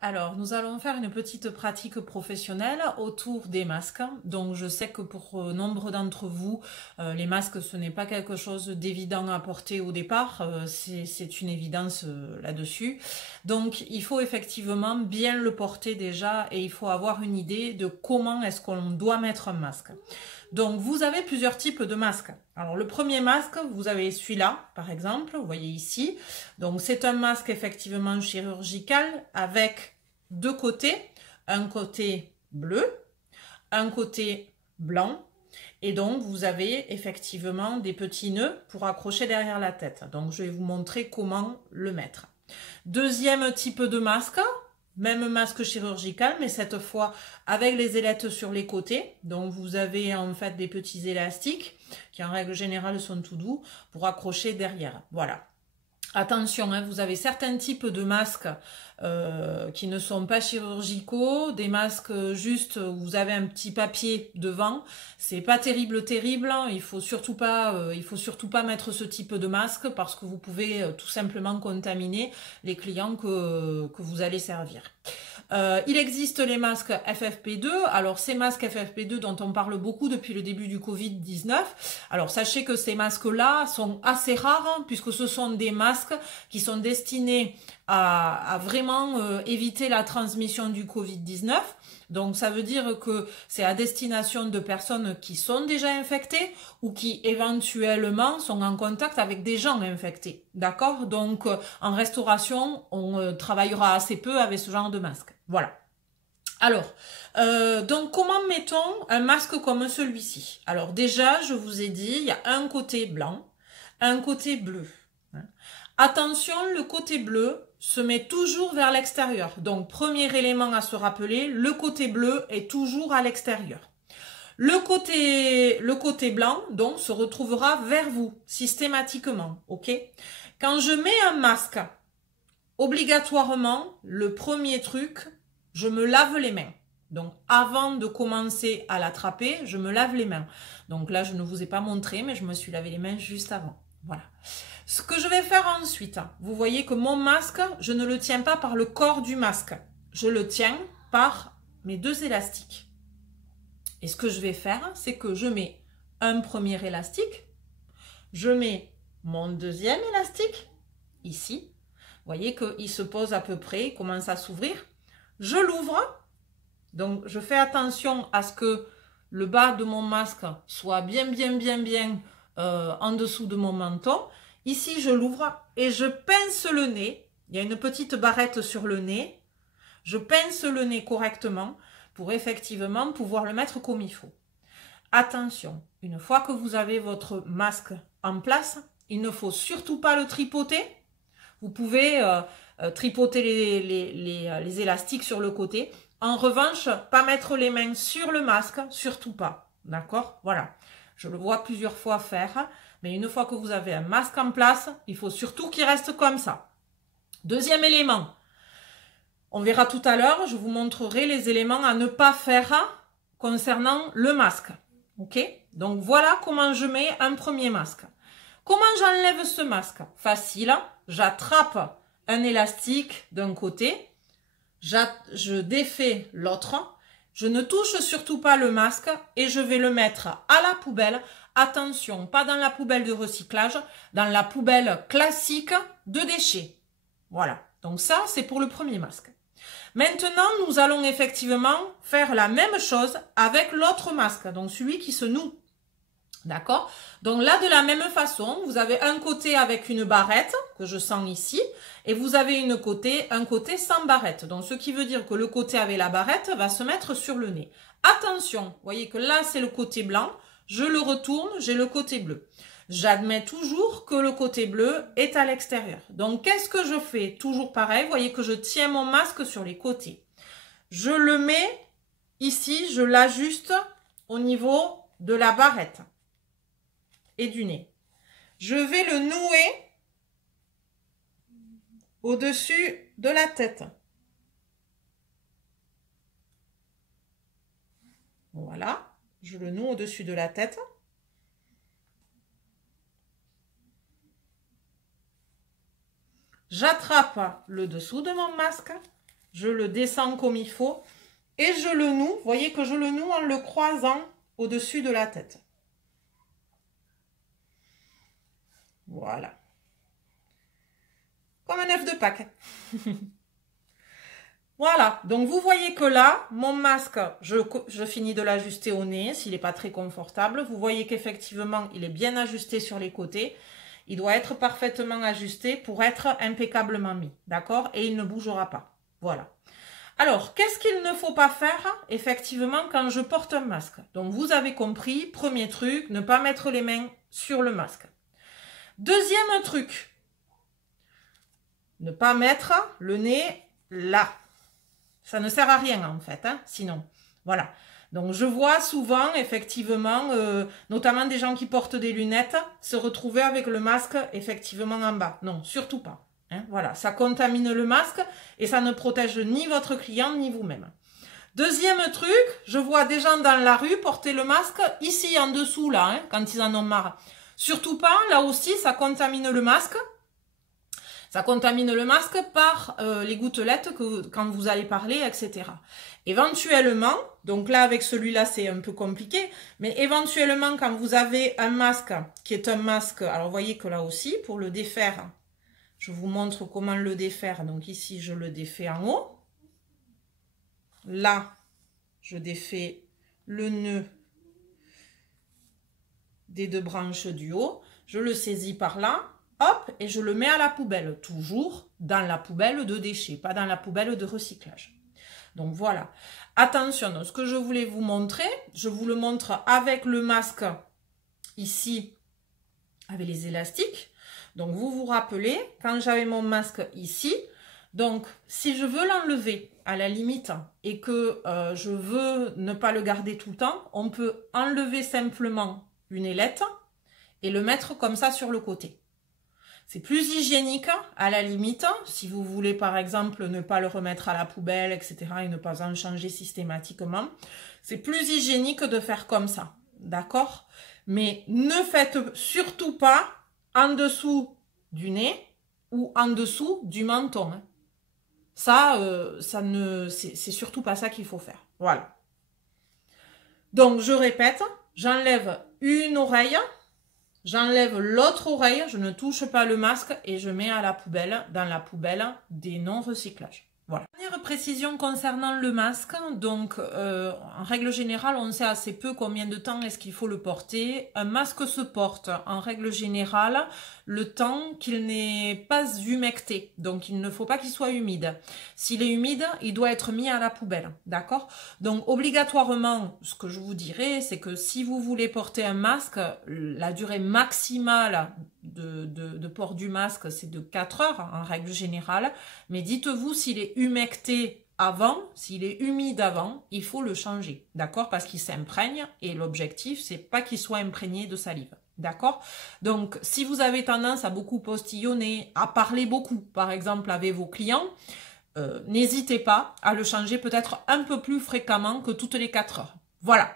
Alors, nous allons faire une petite pratique professionnelle autour des masques. Donc, je sais que pour nombre d'entre vous, les masques, ce n'est pas quelque chose d'évident à porter au départ. C'est une évidence là-dessus. Donc, il faut effectivement bien le porter déjà et il faut avoir une idée de comment est-ce qu'on doit mettre un masque. Donc, vous avez plusieurs types de masques. Alors, le premier masque, vous avez celui-là, par exemple, vous voyez ici. Donc, c'est un masque effectivement chirurgical avec deux côtés. Un côté bleu, un côté blanc. Et donc, vous avez effectivement des petits nœuds pour accrocher derrière la tête. Donc, je vais vous montrer comment le mettre. Deuxième type de masque, même masque chirurgical, mais cette fois avec les ailettes sur les côtés. Donc vous avez en fait des petits élastiques qui en règle générale sont tout doux pour accrocher derrière. Voilà. Attention, hein, vous avez certains types de masques qui ne sont pas chirurgicaux, des masques juste où vous avez un petit papier devant. C'est pas terrible, hein. Il faut surtout pas mettre ce type de masque parce que vous pouvez tout simplement contaminer les clients que vous allez servir. Il existe les masques FFP2. Alors ces masques FFP2 dont on parle beaucoup depuis le début du Covid-19. Alors sachez que ces masques-là sont assez rares hein, puisque ce sont des masques qui sont destinés à vraiment éviter la transmission du Covid-19. Donc ça veut dire que c'est à destination de personnes qui sont déjà infectées ou qui éventuellement sont en contact avec des gens infectés. D'accord? Donc en restauration, on travaillera assez peu avec ce genre de masque. Voilà. Alors, donc comment mettons un masque comme celui-ci? Alors déjà, je vous ai dit, il y a un côté blanc, un côté bleu. Attention, le côté bleu se met toujours vers l'extérieur. Donc, premier élément à se rappeler, le côté bleu est toujours à l'extérieur. Le côté blanc, donc, se retrouvera vers vous, systématiquement, ok? Quand je mets un masque, obligatoirement, le premier truc, je me lave les mains. Donc, avant de commencer à l'attraper, je me lave les mains. Donc là, je ne vous ai pas montré, mais je me suis lavé les mains juste avant. Voilà. Ce que je vais faire ensuite, vous voyez que mon masque, je ne le tiens pas par le corps du masque. Je le tiens par mes deux élastiques. Et ce que je vais faire, c'est que je mets un premier élastique, je mets mon deuxième élastique, ici. Vous voyez qu'il se pose à peu près, il commence à s'ouvrir. Je l'ouvre, donc je fais attention à ce que le bas de mon masque soit bien en dessous de mon menton. Ici, je l'ouvre et je pince le nez. Il y a une petite barrette sur le nez. Je pince le nez correctement pour effectivement pouvoir le mettre comme il faut. Attention, une fois que vous avez votre masque en place, il ne faut surtout pas le tripoter. Vous pouvez tripoter les élastiques sur le côté. En revanche, pas mettre les mains sur le masque, surtout pas. D'accord? Voilà. Je le vois plusieurs fois faire. Mais une fois que vous avez un masque en place, il faut surtout qu'il reste comme ça. Deuxième élément. On verra tout à l'heure, je vous montrerai les éléments à ne pas faire concernant le masque. Ok? Donc voilà comment je mets un premier masque. Comment j'enlève ce masque? Facile. J'attrape un élastique d'un côté. Je défais l'autre. Je ne touche surtout pas le masque et je vais le mettre à la poubelle. Attention, pas dans la poubelle de recyclage, dans la poubelle classique de déchets. Voilà, donc ça c'est pour le premier masque. Maintenant, nous allons effectivement faire la même chose avec l'autre masque, donc celui qui se noue. D'accord? Donc là, de la même façon, vous avez un côté avec une barrette, que je sens ici, et vous avez un côté sans barrette. Donc ce qui veut dire que le côté avec la barrette va se mettre sur le nez. Attention, vous voyez que là, c'est le côté blanc. Je le retourne, j'ai le côté bleu. J'admets toujours que le côté bleu est à l'extérieur. Donc qu'est-ce que je fais? Toujours pareil, vous voyez que je tiens mon masque sur les côtés. Je le mets ici, je l'ajuste au niveau de la barrette et du nez. Je vais le nouer au-dessus de la tête. Voilà, je le noue au-dessus de la tête. J'attrape le dessous de mon masque Je le descends comme il faut. Et je le noue. Vous voyez que je le noue en le croisant au-dessus de la tête. Voilà. Comme un œuf de Pâques. Voilà, donc vous voyez que là, mon masque, je finis de l'ajuster au nez, s'il n'est pas très confortable. Vous voyez qu'effectivement, il est bien ajusté sur les côtés. Il doit être parfaitement ajusté pour être impeccablement mis, d'accord? Et il ne bougera pas, voilà. Alors, qu'est-ce qu'il ne faut pas faire, effectivement, quand je porte un masque? Donc, vous avez compris, premier truc, ne pas mettre les mains sur le masque. Deuxième truc, ne pas mettre le nez là. Ça ne sert à rien en fait, hein, sinon. Voilà. Donc je vois souvent, effectivement, notamment des gens qui portent des lunettes, se retrouver avec le masque, effectivement, en bas. Non, surtout pas. Hein, voilà, ça contamine le masque et ça ne protège ni votre client ni vous-même. Deuxième truc, je vois des gens dans la rue porter le masque ici en dessous, là, hein, quand ils en ont marre. Surtout pas, là aussi, ça contamine le masque. Ça contamine le masque par les gouttelettes quand vous allez parler, etc. Éventuellement, donc là avec celui-là c'est un peu compliqué, mais éventuellement quand vous avez un masque qui est un masque, alors vous voyez que là aussi, pour le défaire, je vous montre comment le défaire. Donc ici je le défais en haut. Là, je défais le nœud des deux branches du haut. Je le saisis par là. Hop, et je le mets à la poubelle, toujours dans la poubelle de déchets, pas dans la poubelle de recyclage. Donc voilà. Attention, donc, ce que je voulais vous montrer, je vous le montre avec le masque ici, avec les élastiques. Donc vous vous rappelez, quand j'avais mon masque ici, donc si je veux l'enlever à la limite et que je veux ne pas le garder tout le temps, on peut enlever simplement une ailette et le mettre comme ça sur le côté. C'est plus hygiénique, à la limite, si vous voulez par exemple ne pas le remettre à la poubelle, etc. et ne pas en changer systématiquement. C'est plus hygiénique de faire comme ça, d'accord? Mais ne faites surtout pas en dessous du nez ou en dessous du menton. Hein. Ça, c'est surtout pas ça qu'il faut faire. Voilà. Donc, je répète, j'enlève une oreille. J'enlève l'autre oreille, je ne touche pas le masque et je mets à la poubelle, dans la poubelle des non-recyclages. Voilà. Dernière précision concernant le masque, donc en règle générale, on sait assez peu combien de temps est-ce qu'il faut le porter. Un masque se porte en règle générale le temps qu'il n'est pas humecté, donc il ne faut pas qu'il soit humide. S'il est humide, il doit être mis à la poubelle, d'accord? Donc obligatoirement, ce que je vous dirais, c'est que si vous voulez porter un masque, la durée maximale de port du masque, c'est de 4 heures en règle générale, mais dites-vous s'il est humecté avant, s'il est humide avant, il faut le changer, d'accord? Parce qu'il s'imprègne et l'objectif, c'est pas qu'il soit imprégné de salive, d'accord? Donc, si vous avez tendance à beaucoup postillonner, à parler beaucoup, par exemple, avec vos clients, n'hésitez pas à le changer peut-être un peu plus fréquemment que toutes les 4 heures. Voilà.